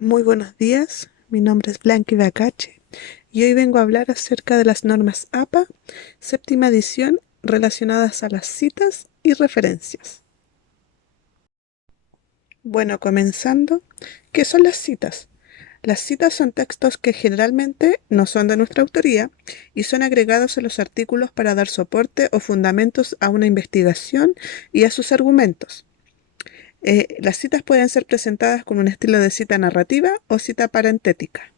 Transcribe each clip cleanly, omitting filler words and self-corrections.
Muy buenos días, mi nombre es Blanqui Bacache y hoy vengo a hablar acerca de las normas APA, séptima edición, relacionadas a las citas y referencias. Bueno, comenzando, ¿qué son las citas? Las citas son textos que generalmente no son de nuestra autoría y son agregados en los artículos para dar soporte o fundamentos a una investigación y a sus argumentos. Las citas pueden ser presentadas con un estilo de cita narrativa o cita parentética.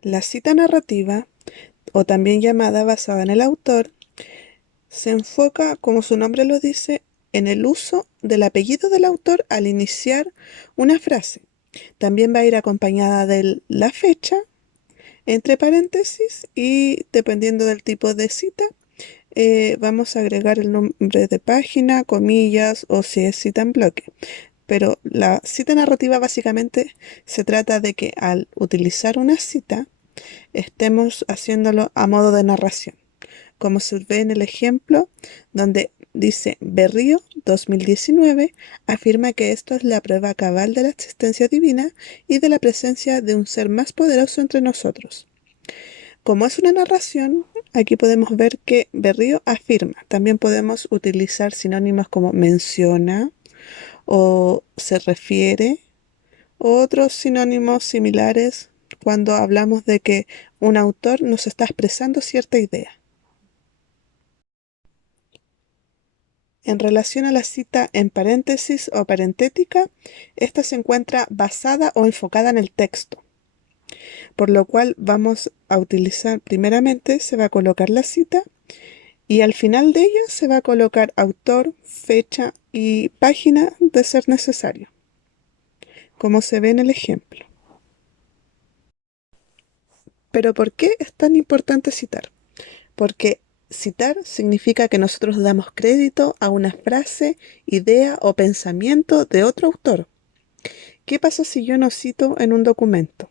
La cita narrativa, o también llamada basada en el autor, se enfoca, como su nombre lo dice, en el uso del apellido del autor al iniciar una frase. También va a ir acompañada de la fecha, entre paréntesis, y dependiendo del tipo de cita, vamos a agregar el nombre de página, comillas o si es cita en bloque. Pero la cita narrativa básicamente se trata de que al utilizar una cita, estemos haciéndolo a modo de narración, como se ve en el ejemplo donde dice Berrío 2019 afirma que esto es la prueba cabal de la existencia divina y de la presencia de un ser más poderoso entre nosotros. Como es una narración, aquí podemos ver que Berrío afirma. También podemos utilizar sinónimos como menciona o se refiere, o otros sinónimos similares cuando hablamos de que un autor nos está expresando cierta idea. En relación a la cita en paréntesis o parentética, esta se encuentra basada o enfocada en el texto, por lo cual vamos a utilizar, primeramente se va a colocar la cita y al final de ella se va a colocar autor, fecha y página de ser necesario, como se ve en el ejemplo. Pero ¿por qué es tan importante citar? Porque citar significa que nosotros damos crédito a una frase, idea o pensamiento de otro autor. ¿Qué pasa si yo no cito en un documento?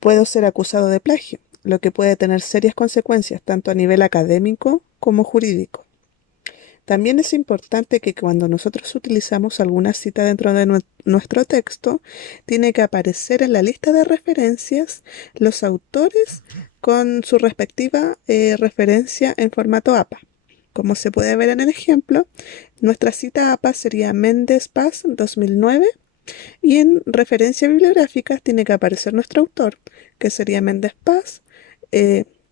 Puedo ser acusado de plagio, lo que puede tener serias consecuencias tanto a nivel académico como jurídico. También es importante que cuando nosotros utilizamos alguna cita dentro de nuestro texto, tiene que aparecer en la lista de referencias los autores con su respectiva referencia en formato APA. Como se puede ver en el ejemplo, nuestra cita APA sería Méndez Paz 2009 y en referencia bibliográfica tiene que aparecer nuestro autor, que sería Méndez Paz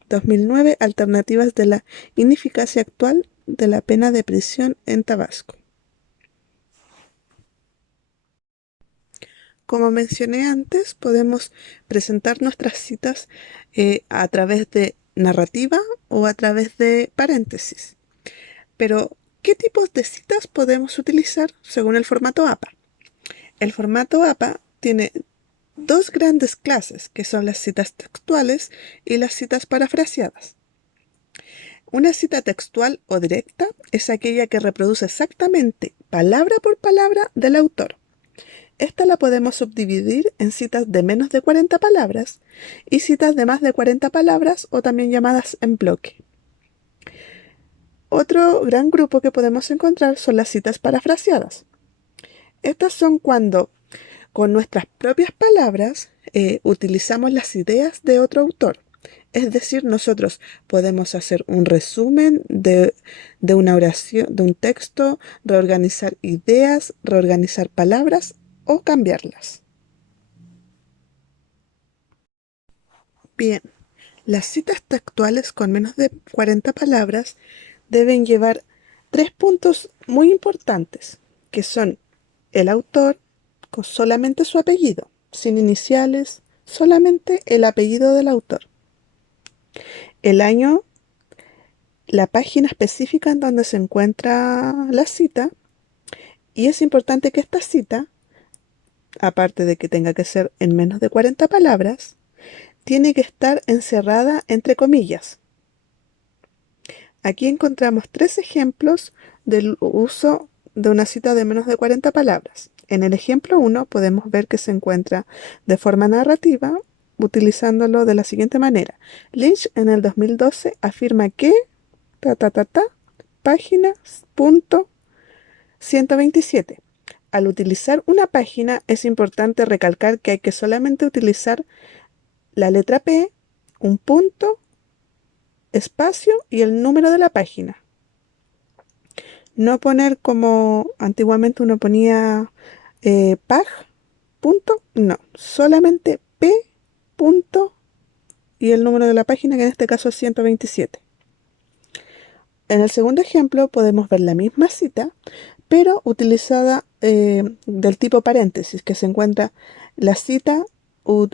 2009, Alternativas de la ineficacia actual de la pena de prisión en Tabasco. Como mencioné antes, podemos presentar nuestras citas a través de narrativa o a través de paréntesis. Pero, ¿qué tipos de citas podemos utilizar según el formato APA? El formato APA tiene dos grandes clases, que son las citas textuales y las citas parafraseadas. Una cita textual o directa es aquella que reproduce exactamente, palabra por palabra, del autor. Esta la podemos subdividir en citas de menos de 40 palabras y citas de más de 40 palabras o también llamadas en bloque. Otro gran grupo que podemos encontrar son las citas parafraseadas. Estas son cuando con nuestras propias palabras utilizamos las ideas de otro autor. Es decir, nosotros podemos hacer un resumen de una oración, de un texto, reorganizar ideas, reorganizar palabras o cambiarlas. Bien, las citas textuales con menos de 40 palabras deben llevar tres puntos muy importantes, que son el autor con solamente su apellido, sin iniciales, solamente el apellido del autor. El año, la página específica en donde se encuentra la cita, y es importante que esta cita, aparte de que tenga que ser en menos de 40 palabras, tiene que estar encerrada entre comillas. Aquí encontramos tres ejemplos del uso de una cita de menos de 40 palabras. En el ejemplo 1 podemos ver que se encuentra de forma narrativa, utilizándolo de la siguiente manera. Lynch en el 2012 afirma que, ta, ta, ta, ta, página punto 127. al utilizar una página es importante recalcar que hay que solamente utilizar la letra P, un punto, espacio y el número de la página. No poner como antiguamente uno ponía pag, punto, no, solamente P, punto y el número de la página, que en este caso es 127. En el segundo ejemplo podemos ver la misma cita, pero utilizada del tipo paréntesis, que se encuentra la cita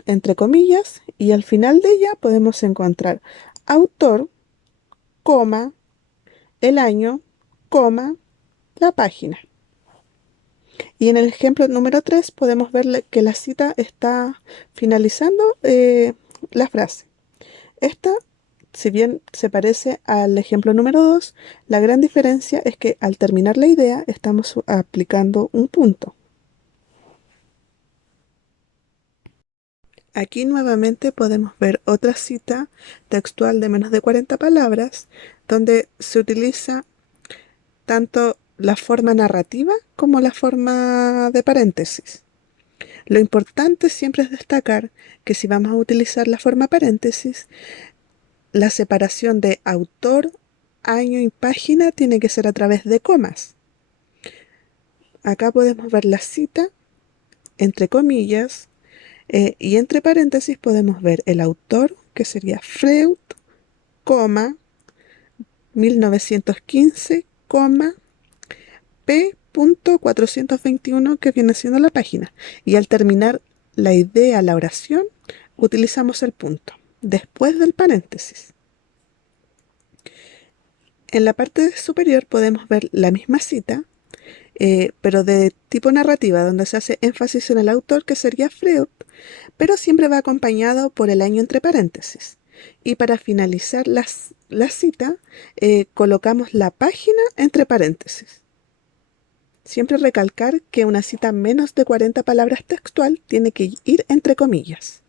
entre comillas y al final de ella podemos encontrar autor, coma, el año, coma, la página. Y en el ejemplo número 3 podemos ver que la cita está finalizando la frase. Esta, si bien se parece al ejemplo número 2, la gran diferencia es que al terminar la idea estamos aplicando un punto. Aquí nuevamente podemos ver otra cita textual de menos de 40 palabras, donde se utiliza tanto la forma narrativa como la forma de paréntesis. Lo importante siempre es destacar que si vamos a utilizar la forma paréntesis, la separación de autor, año y página tiene que ser a través de comas. Acá podemos ver la cita entre comillas y entre paréntesis podemos ver el autor, que sería Freud, coma, 1915, coma, P.421, que viene siendo la página. Y al terminar la idea, la oración, utilizamos el punto, después del paréntesis. En la parte superior podemos ver la misma cita, pero de tipo narrativa, donde se hace énfasis en el autor, que sería Freud, pero siempre va acompañado por el año entre paréntesis. Y para finalizar la cita, colocamos la página entre paréntesis. Siempre recalcar que una cita menos de 40 palabras textual tiene que ir entre comillas.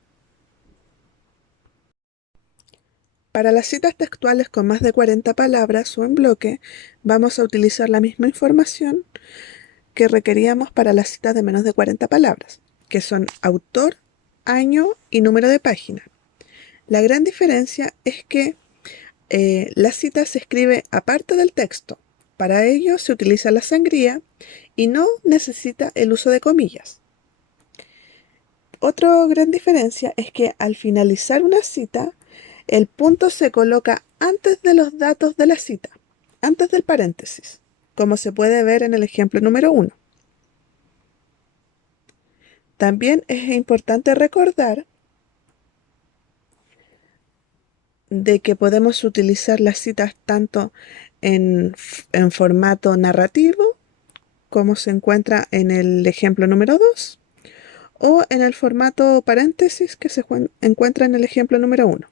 Para las citas textuales con más de 40 palabras o en bloque, vamos a utilizar la misma información que requeríamos para las citas de menos de 40 palabras, que son autor, año y número de página. La gran diferencia es que la cita se escribe aparte del texto. Para ello se utiliza la sangría y no necesita el uso de comillas. Otra gran diferencia es que al finalizar una cita, el punto se coloca antes de los datos de la cita, antes del paréntesis, como se puede ver en el ejemplo número 1. También es importante recordar de que podemos utilizar las citas tanto en formato narrativo, como se encuentra en el ejemplo número 2, o en el formato paréntesis que se encuentra en el ejemplo número 1.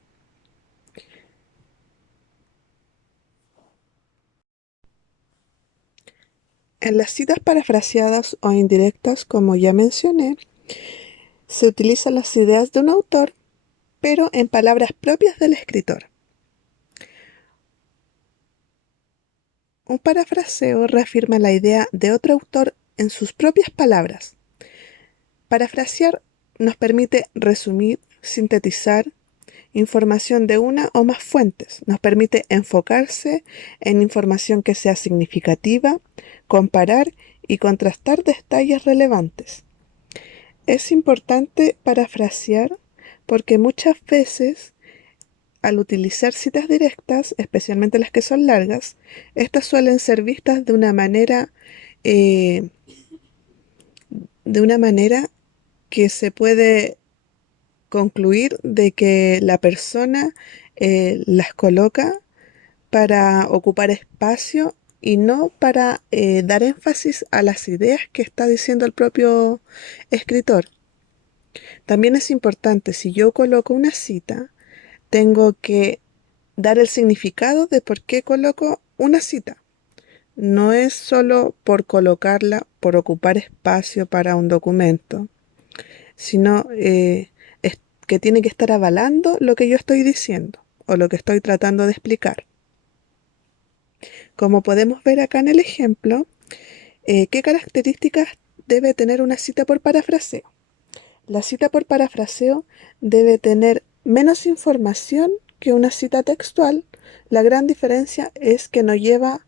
En las citas parafraseadas o indirectas, como ya mencioné, se utilizan las ideas de un autor, pero en palabras propias del escritor. Un parafraseo reafirma la idea de otro autor en sus propias palabras. Parafrasear nos permite resumir, sintetizar información de una o más fuentes. Nos permite enfocarse en información que sea significativa, comparar y contrastar detalles relevantes. Es importante parafrasear porque muchas veces al utilizar citas directas, especialmente las que son largas, estas suelen ser vistas eh, de una manera que se puede concluir de que la persona las coloca para ocupar espacio y no para dar énfasis a las ideas que está diciendo el propio escritor. También es importante, si yo coloco una cita, tengo que dar el significado de por qué coloco una cita. No es solo por colocarla, por ocupar espacio para un documento, sino que tiene que estar avalando lo que yo estoy diciendo o lo que estoy tratando de explicar. Como podemos ver acá en el ejemplo, ¿qué características debe tener una cita por parafraseo. La cita por parafraseo debe tener menos información que una cita textual. La gran diferencia es que no lleva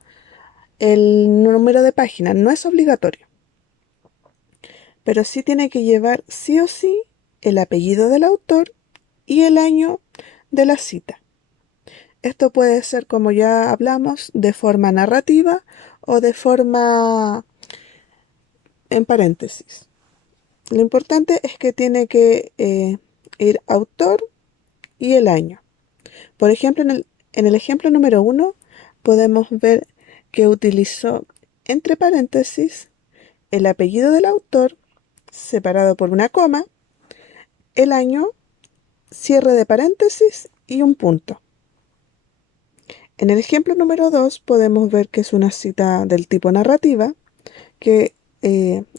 el número de página, no es obligatorio, pero sí tiene que llevar sí o sí el apellido del autor y el año de la cita. Esto puede ser, como ya hablamos, de forma narrativa o de forma en paréntesis. Lo importante es que tiene que ir autor y el año. Por ejemplo, en el ejemplo número 1 podemos ver que utilizó entre paréntesis el apellido del autor separado por una coma, el año, cierre de paréntesis y un punto. En el ejemplo número 2 podemos ver que es una cita del tipo narrativa, que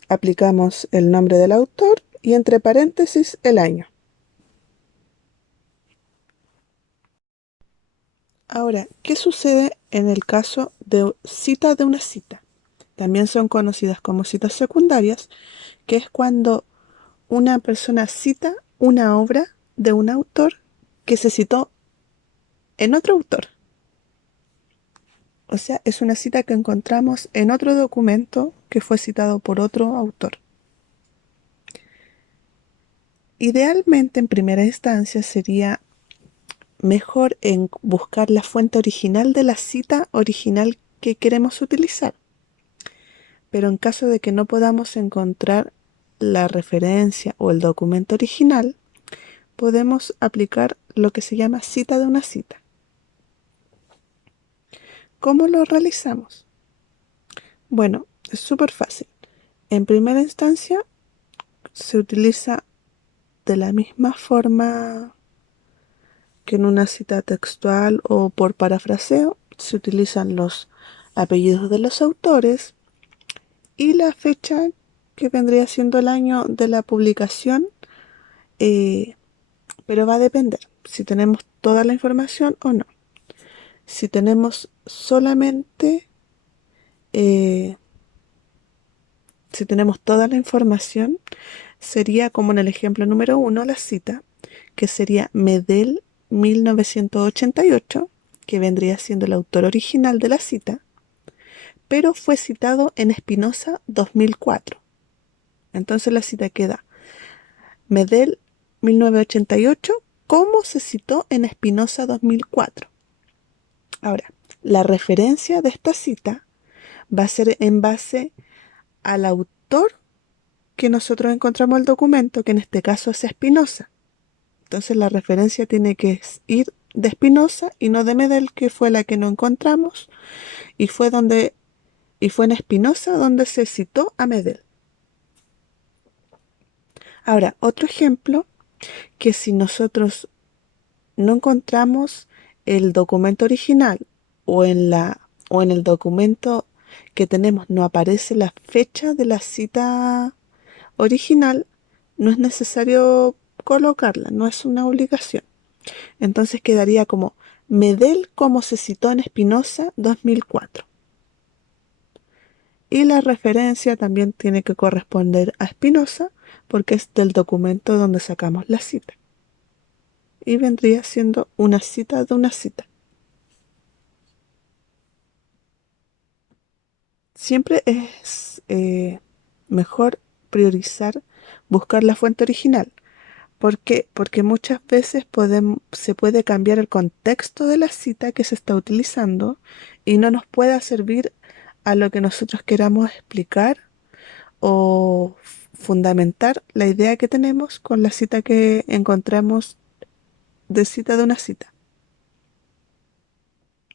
aplicamos el nombre del autor y entre paréntesis el año. Ahora, ¿qué sucede en el caso de cita de una cita? También son conocidas como citas secundarias, que es cuando una persona cita una obra de un autor que se citó en otro autor. O sea, es una cita que encontramos en otro documento que fue citado por otro autor. Idealmente, en primera instancia, sería mejor en buscar la fuente original de la cita original que queremos utilizar. Pero en caso de que no podamos encontrar la referencia o el documento original, podemos aplicar lo que se llama cita de una cita. ¿Cómo lo realizamos? Bueno, es súper fácil. En primera instancia, se utiliza de la misma forma que en una cita textual o por parafraseo. Se utilizan los apellidos de los autores y la fecha que vendría siendo el año de la publicación, eh, pero va a depender si tenemos toda la información o no. Si tenemos solamente, eh, si tenemos toda la información, sería como en el ejemplo número 1, la cita, que sería Medel 1988, que vendría siendo el autor original de la cita, pero fue citado en Espinosa 2004. Entonces la cita queda Medel 1988, como se citó en Espinosa 2004. Ahora, la referencia de esta cita va a ser en base al autor que nosotros encontramos el documento, que en este caso es Espinosa. Entonces la referencia tiene que ir de Espinosa y no de Medel, que fue la que no encontramos, y fue en Espinosa donde se citó a Medel. Ahora, otro ejemplo, que si nosotros no encontramos el documento original o en el documento que tenemos no aparece la fecha de la cita original, no es necesario colocarla, no es una obligación. Entonces quedaría como Medel como se citó en Espinosa 2004. Y la referencia también tiene que corresponder a Espinosa porque es del documento donde sacamos la cita. Y vendría siendo una cita de una cita. Siempre es mejor priorizar buscar la fuente original. ¿Por qué? Porque muchas veces se puede cambiar el contexto de la cita que se está utilizando y no nos pueda servir a lo que nosotros queramos explicar o fundamentar la idea que tenemos con la cita que encontramos de cita de una cita.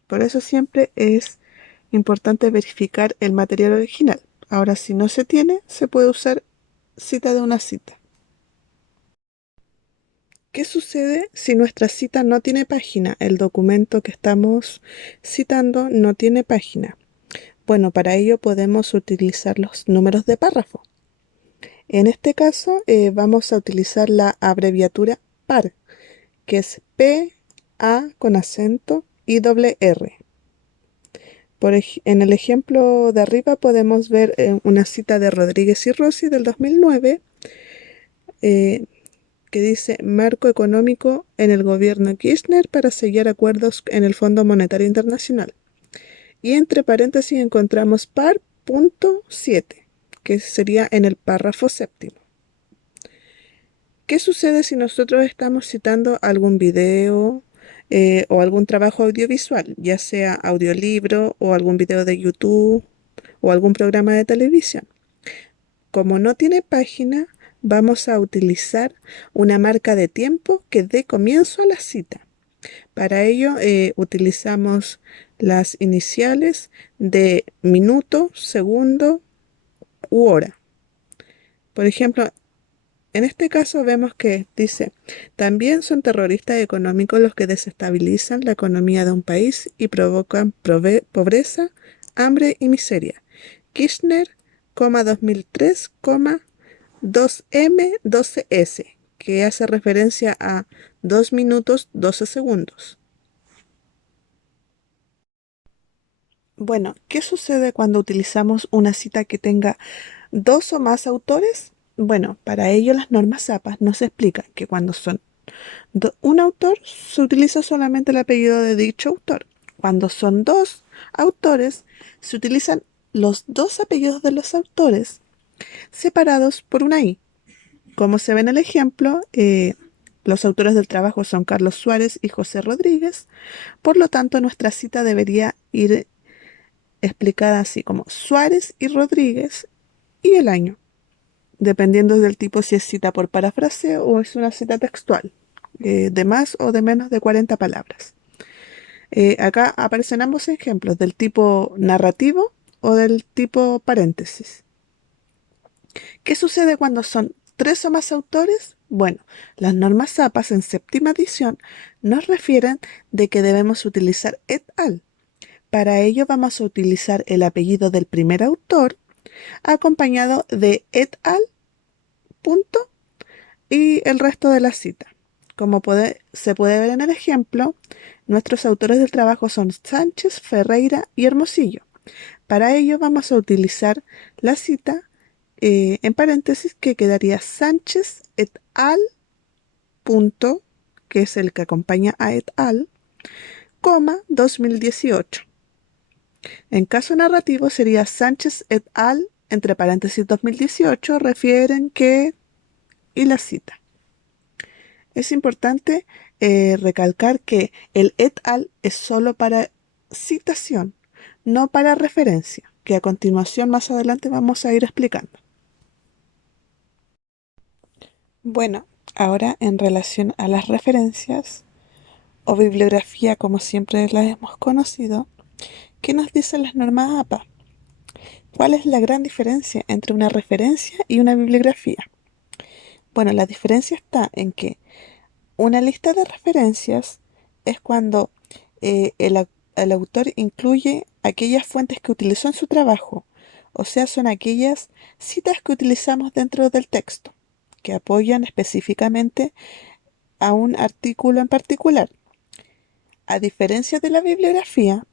Por eso siempre es importante verificar el material original. Ahora, si no se tiene, se puede usar cita de una cita. ¿Qué sucede si nuestra cita no tiene página? El documento que estamos citando no tiene página. Bueno, para ello podemos utilizar los números de párrafo. En este caso vamos a utilizar la abreviatura PAR, que es P, A con acento y doble R. En el ejemplo de arriba podemos ver una cita de Rodríguez y Rossi del 2009, eh, que dice marco económico en el gobierno Kirchner para sellar acuerdos en el Fondo Monetario Internacional. Y entre paréntesis encontramos par punto 7, que sería en el párrafo séptimo. ¿Qué sucede si nosotros estamos citando algún video o algún trabajo audiovisual, ya sea audiolibro o algún video de YouTube o algún programa de televisión? Como no tiene página, vamos a utilizar una marca de tiempo que dé comienzo a la cita. Para ello utilizamos las iniciales de minuto, segundo u hora. Por ejemplo, en este caso vemos que dice, también son terroristas económicos los que desestabilizan la economía de un país y provocan pobreza, hambre y miseria. Kirchner, 2003, 2M12S, que hace referencia a 2 minutos 12 segundos. Bueno, ¿qué sucede cuando utilizamos una cita que tenga dos o más autores? Bueno, para ello las normas APA nos explican que cuando son un autor se utiliza solamente el apellido de dicho autor. Cuando son dos autores se utilizan los dos apellidos de los autores separados por una I. Como se ve en el ejemplo, los autores del trabajo son Carlos Suárez y José Rodríguez. Por lo tanto, nuestra cita debería ir explicada así como Suárez y Rodríguez y el año, dependiendo del tipo, si es cita por parafraseo o es una cita textual, de más o de menos de 40 palabras. Acá aparecen ambos ejemplos, del tipo narrativo o del tipo paréntesis. ¿Qué sucede cuando son tres o más autores? Bueno, las normas APAS en séptima edición nos refieren de que debemos utilizar et al. Para ello vamos a utilizar el apellido del primer autor acompañado de et al. Punto, y el resto de la cita. Como se puede ver en el ejemplo, nuestros autores del trabajo son Sánchez, Ferreira y Hermosillo. Para ello vamos a utilizar la cita en paréntesis, que quedaría Sánchez et al. Punto, que es el que acompaña a et al, 2018. En caso narrativo sería Sánchez et al. Entre paréntesis 2018 refieren que y la cita. Es importante recalcar que el et al es solo para citación, no para referencia, que a continuación más adelante vamos a ir explicando. Bueno, ahora en relación a las referencias o bibliografía como siempre las hemos conocido, ¿qué nos dicen las normas APA? ¿Cuál es la gran diferencia entre una referencia y una bibliografía? Bueno, la diferencia está en que una lista de referencias es cuando el autor incluye aquellas fuentes que utilizó en su trabajo, o sea, son aquellas citas que utilizamos dentro del texto, que apoyan específicamente a un artículo en particular. A diferencia de la bibliografía,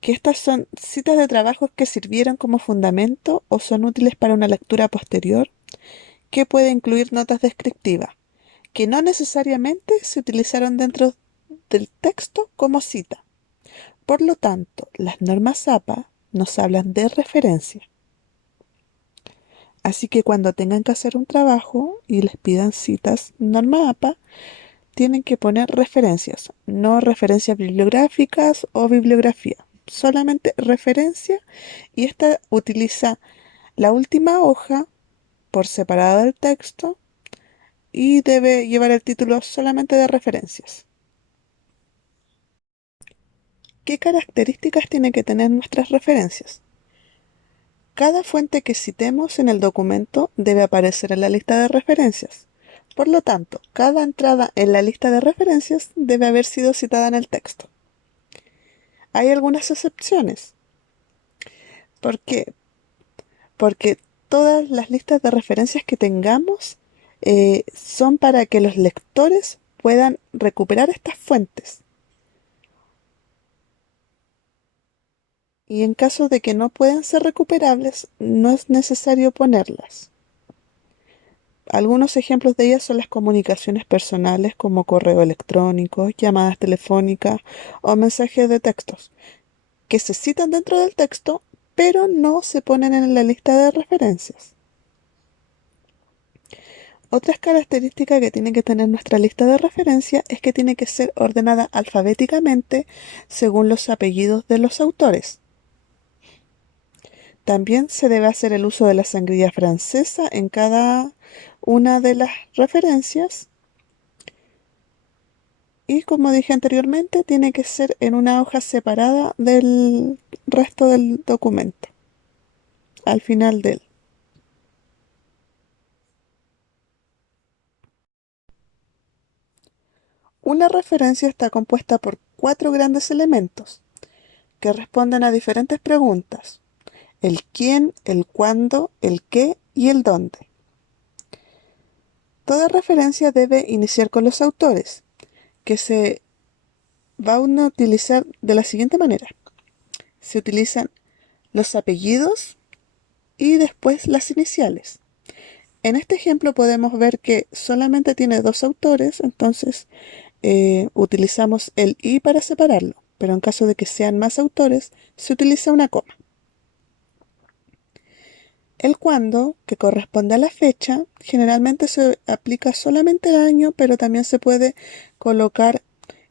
que estas son citas de trabajos que sirvieron como fundamento o son útiles para una lectura posterior, que puede incluir notas descriptivas, que no necesariamente se utilizaron dentro del texto como cita. Por lo tanto, las normas APA nos hablan de referencia. Así que cuando tengan que hacer un trabajo y les pidan citas norma APA, tienen que poner referencias, no referencias bibliográficas o bibliografía, solamente referencia, y esta utiliza la última hoja por separado del texto y debe llevar el título solamente de referencias. ¿Qué características tienen que tener nuestras referencias? Cada fuente que citemos en el documento debe aparecer en la lista de referencias. Por lo tanto, cada entrada en la lista de referencias debe haber sido citada en el texto. Hay algunas excepciones. ¿Por qué? Porque todas las listas de referencias que tengamos son para que los lectores puedan recuperar estas fuentes. y en caso de que no puedan ser recuperables, no es necesario ponerlas. Algunos ejemplos de ellas son las comunicaciones personales como correo electrónico, llamadas telefónicas o mensajes de textos, que se citan dentro del texto, pero no se ponen en la lista de referencias. Otras características que tiene que tener nuestra lista de referencia es que tiene que ser ordenada alfabéticamente según los apellidos de los autores. También se debe hacer el uso de la sangrilla francesa en cada una de las referencias y, como dije anteriormente, tiene que ser en una hoja separada del resto del documento, al final de él. Una referencia está compuesta por 4 grandes elementos que responden a diferentes preguntas: el quién, el cuándo, el qué y el dónde. Toda referencia debe iniciar con los autores, que se van a utilizar de la siguiente manera. Se utilizan los apellidos y después las iniciales. En este ejemplo podemos ver que solamente tiene 2 autores, entonces utilizamos el y para separarlo, pero en caso de que sean más autores, se utiliza una coma. El cuándo, que corresponde a la fecha, generalmente se aplica solamente el año, pero también se puede colocar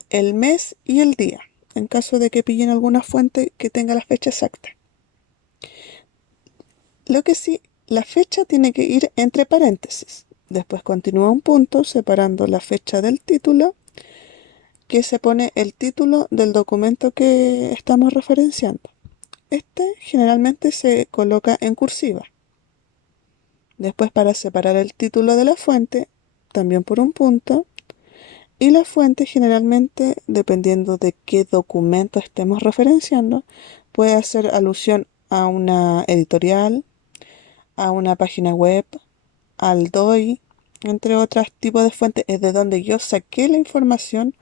el mes y el día, en caso de que pillen alguna fuente que tenga la fecha exacta. Lo que sí, la fecha tiene que ir entre paréntesis. Después continúa un punto separando la fecha del título, que se pone el título del documento que estamos referenciando. Este generalmente se coloca en cursiva. Después, para separar el título de la fuente, también por un punto. Y la fuente generalmente, dependiendo de qué documento estemos referenciando, puede hacer alusión a una editorial, a una página web, al DOI, entre otros tipos de fuentes. Es de donde yo saqué la información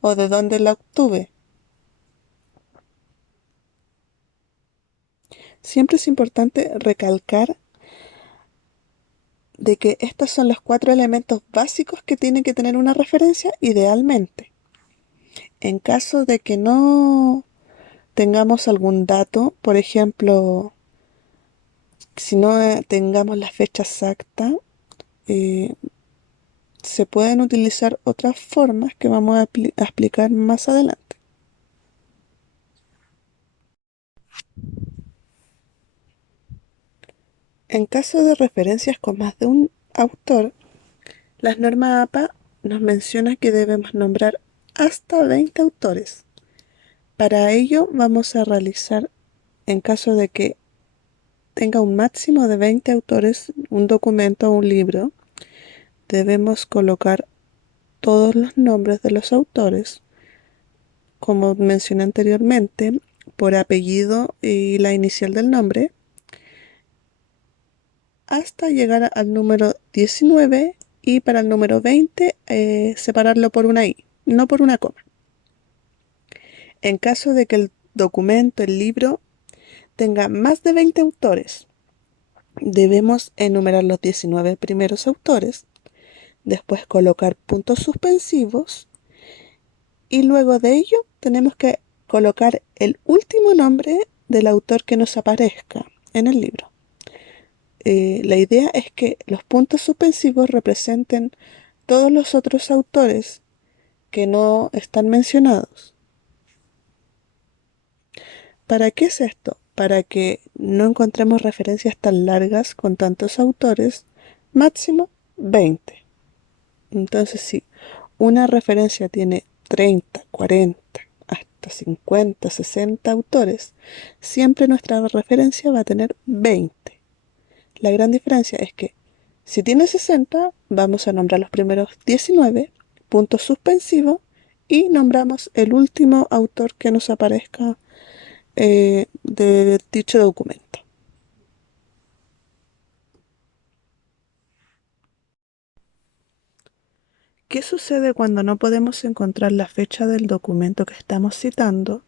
o de donde la obtuve. Siempre es importante recalcar de que estos son los 4 elementos básicos que tiene que tener una referencia idealmente. En caso de que no tengamos algún dato, por ejemplo, si no tengamos la fecha exacta, eh, se pueden utilizar otras formas que vamos a explicar más adelante. En caso de referencias con más de un autor, las normas APA nos mencionan que debemos nombrar hasta 20 autores. Para ello vamos a realizar, en caso de que tenga un máximo de 20 autores, un documento o un libro, debemos colocar todos los nombres de los autores, como mencioné anteriormente, por apellido y la inicial del nombre, hasta llegar al número 19 y para el número 20 separarlo por una I, no por una coma. En caso de que el documento, el libro, tenga más de 20 autores, debemos enumerar los 19 primeros autores, después colocar puntos suspensivos y luego de ello tenemos que colocar el último nombre del autor que nos aparezca en el libro. La idea es que los puntos suspensivos representen todos los otros autores que no están mencionados. ¿Para qué es esto? Para que no encontremos referencias tan largas con tantos autores, máximo 20. Entonces, si una referencia tiene 30, 40, hasta 50, 60 autores, siempre nuestra referencia va a tener 20. La gran diferencia es que si tiene 60, vamos a nombrar los primeros 19, puntos suspensivos, y nombramos el último autor que nos aparezca de dicho documento. ¿Qué sucede cuando no podemos encontrar la fecha del documento que estamos citando?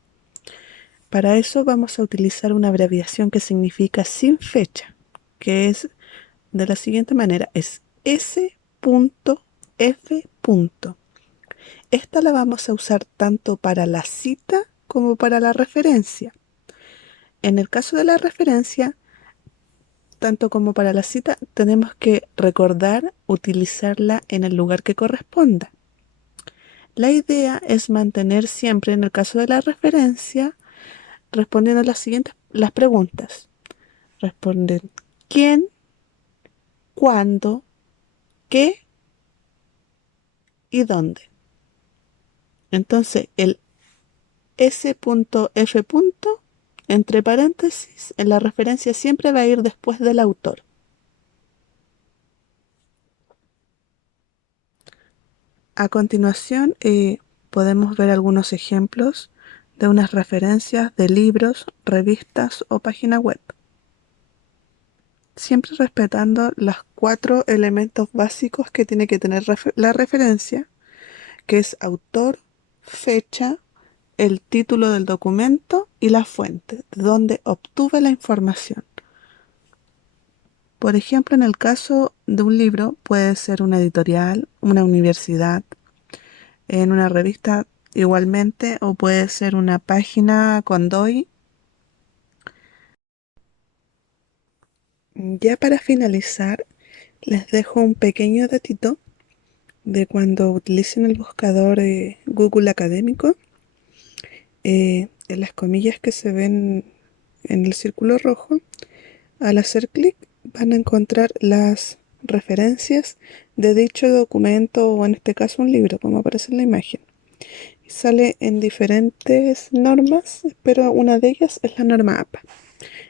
Para eso vamos a utilizar una abreviación que significa sin fecha, que es de la siguiente manera, es S.F. Esta la vamos a usar tanto para la cita como para la referencia. En el caso de la referencia, tanto como para la cita, tenemos que recordar utilizarla en el lugar que corresponda. La idea es mantener siempre, en el caso de la referencia, respondiendo las preguntas. Responden quién, cuándo, qué y dónde. Entonces, el S.F. entre paréntesis, en la referencia siempre va a ir después del autor. A continuación, podemos ver algunos ejemplos de unas referencias de libros, revistas o página web. Siempre respetando los 4 elementos básicos que tiene que tener la referencia, que es autor, fecha, el título del documento y la fuente, de donde obtuve la información. Por ejemplo, en el caso de un libro, puede ser una editorial, una universidad, en una revista igualmente, o puede ser una página con DOI. Ya para finalizar, les dejo un pequeño datito de cuando utilicen el buscador Google Académico. En las comillas que se ven en el círculo rojo, al hacer clic van a encontrar las referencias de dicho documento o en este caso un libro, como aparece en la imagen. Y sale en diferentes normas, pero una de ellas es la norma APA.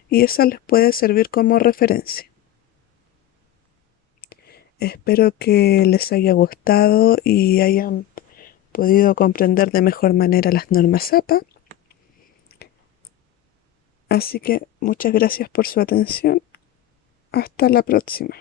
Y esa les puede servir como referencia. Espero que les haya gustado y hayan podido comprender de mejor manera las normas APA. Así que muchas gracias por su atención. Hasta la próxima.